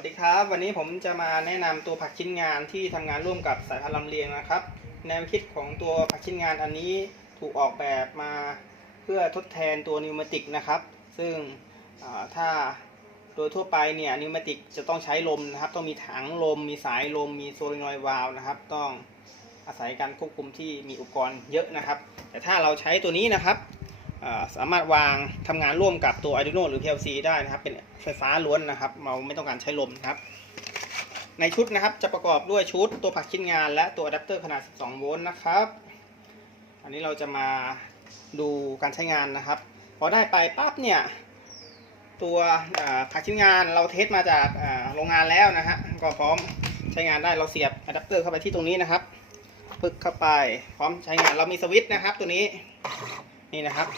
วัสดีครับ วันนี้ผมจะมาแนะนำตัวผักชิ้นงานที่ทำงานร่วมกับสายพันธุ์ลำเลียงนะครับ แนวคิดของตัวผักชิ้นงานอันนี้ถูกออกแบบมาเพื่อทดแทนตัวนิวมาติกนะครับ ซึ่งถ้าโดยทั่วไปเนี่ยนิวมาติกจะต้องใช้ลมนะครับ ต้องมีถังลม มีสายลม มีโซลินอยด์วาล์วนะครับ ต้องอาศัยการควบคุมที่มีอุปกรณ์เยอะนะครับ แต่ถ้าเราใช้ตัวนี้นะครับ สามารถวางทำงานร่วมกับตัว Arduino หรือ PLC ได้นะครับ เป็นไฟฟ้าล้วนนะครับ เราไม่ต้องการใช้ลมนะครับ ในชุดนะครับจะประกอบด้วยชุดตัวผักชิ้นงาน และตัวอะแดปเตอร์ขนาด 12 โวลต์นะครับ อันนี้เราจะมาดูการใช้งานนะครับ พอได้ไปปั๊บเนี่ยตัวผักชิ้นงานเราเทสมาจากโรงงานแล้วนะฮะก็พร้อมใช้งานได้เราเสียบอะแดปเตอร์เข้าไปที่ตรงนี้นะครับ พึกเข้าไปพร้อมใช้งานเรามีสวิตช์นะครับ ตัวนี้ นี่นะครับ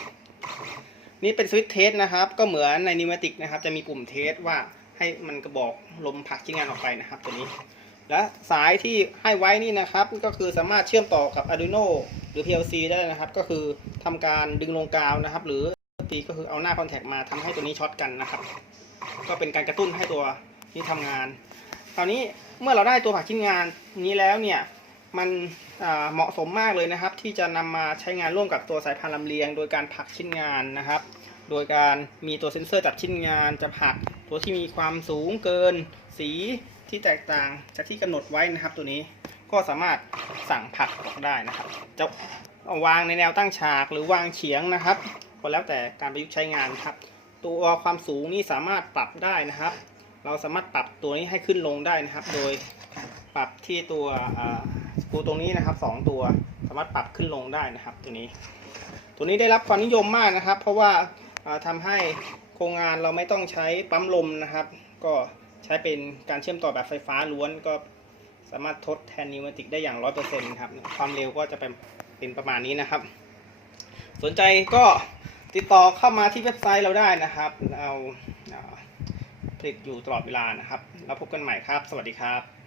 นี่เป็นสวิตช์เทสนะครับ ก็เหมือนในนิว m ติกนะครับ จะมีปุ่มเทสว่าให้มันกระบอกลมผลักชิ้นงานออกไปนะครับ ตัวนี้ และสายที่ให้ไว้นี่นะครับ ก็คือสามารถเชื่อมต่อกับ Arduino หรือ PLC ได้นะครับ ก็คือทำการดึงลงกาวนะครับ หรือตีก็คือเอาหน้าคอนแทคมาทำให้ตัวนี้ช็อตกันนะครับ ก็เป็นการกระตุ้นให้ตัวนี้ทำงานคราวนี้เมื่อเราได้ตัวผักชิ้นงานนี้แล้วเนี่ย มันเหมาะสมมากเลยนะครับ ที่จะนำมาใช้งานร่วมกับตัวสายพานลำเลียง โดยการผักชิ้นงานนะครับ โดยการมีตัวเซ็นเซอร์จับชิ้นงาน จะผักตัวที่มีความสูงเกิน สีที่แตกต่างจากที่กำหนดไว้นะครับ ตัวนี้ก็สามารถสั่งผักได้นะครับ จะวางในแนวตั้งฉากหรือวางเฉียงนะครับก็แล้วแต่การประยุกต์ใช้งานครับ ตัวความสูงนี่สามารถปรับได้นะครับ เราสามารถปรับตัวนี้ให้ขึ้นลงได้นะครับ โดยปรับที่ตัว สกูตรงนี้นะครับสองตัวสามารถปรับขึ้นลงได้นะครับ ตัวนี้ ตัวนี้ได้รับความนิยมมากนะครับ เพราะว่าอ่าทำให้โครงงานเราไม่ต้องใช้ปั๊มลมนะครับ ก็ใช้เป็นการเชื่อมต่อแบบไฟฟ้าล้วนก็สามารถทดแทนนิวเมติกได้อย่างร้อยเปอร์เซ็นต์ครับความเร็วก็จะเป็นเป็นประมาณนี้นะครับ สนใจก็ติดต่อเข้ามาที่เว็บไซต์เราได้นะครับเราผลิตอยู่ตลอดเวลานะครับ แล้วพบกันใหม่ครับ สวัสดีครับ